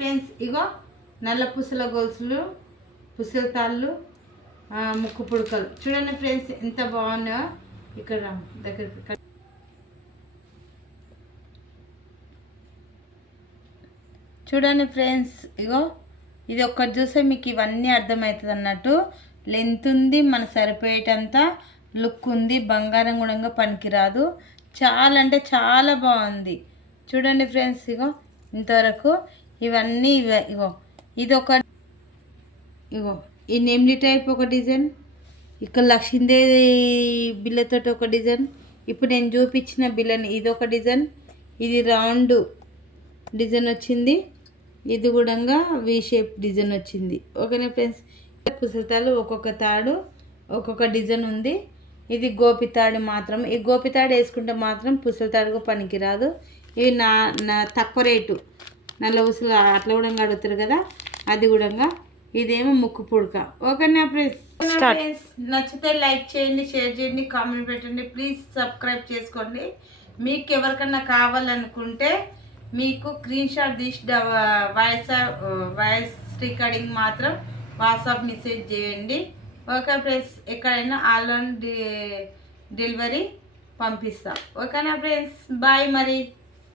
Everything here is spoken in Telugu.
ఫ్రెండ్స్, ఇగో నల్ల పూసల గొలుసులు, పుసల తాళ్ళు, ముక్కు పుడకలు చూడండి ఫ్రెండ్స్ ఎంత బాగున్నాయో. ఇక్కడ దగ్గరికి చూడండి ఫ్రెండ్స్, ఇగో ఇది ఒక్కటి చూస్తే మీకు ఇవన్నీ అర్థమవుతుంది అన్నట్టు. లెంత్ ఉంది, మన సరిపోయేటంత లుక్ ఉంది, బంగారం కూడా పనికిరాదు. చాలా అంటే చాలా బాగుంది చూడండి ఫ్రెండ్స్. ఇగో ఇంతవరకు ఇవన్నీ ఇగో ఇది ఒక ఇగో ఈ నెమ్లీ టైప్ ఒక డిజైన్, ఇక్కడ లక్ష్మీదేవి బిల్లతో ఒక డిజైన్, ఇప్పుడు నేను చూపించిన బిల్లని ఇది ఒక డిజైన్, ఇది రౌండ్ డిజైన్ వచ్చింది, ఇది కూడా వి షేప్ డిజైన్ వచ్చింది. ఓకేనా ఫ్రెండ్స్. పుసలతాడు ఒక్కొక్క తాడు ఒక్కొక్క డిజైన్ ఉంది. ఇది గోపితాడు మాత్రం, ఈ గోపితాడు వేసుకుంటే మాత్రం పుసలతాడుగా పనికిరాదు. ఇవి నా తక్కువ రేటు నల్ల ఉసులు అట్లా కూడా అడుగుతారు కదా, అది కూడా. ఇదేమో ముక్కు పుడక. ఓకేనా ఫ్రెండ్స్, నచ్చితే లైక్ చేయండి, షేర్ చేయండి, కామెంట్ పెట్టండి, ప్లీజ్ సబ్స్క్రైబ్ చేసుకోండి. మీకు ఎవరికన్నా కావాలనుకుంటే మీకు స్క్రీన్ షాట్ తీసి వాయిస్ రికార్డింగ్ మాత్రం వాట్సాప్ మెసేజ్ చేయండి. ఓకే ఫ్రెండ్స్, ఎక్కడైనా ఆన్లైన్ డెలివరీ పంపిస్తాం. ఓకేనా ఫ్రెండ్స్, బాయ్ మరి.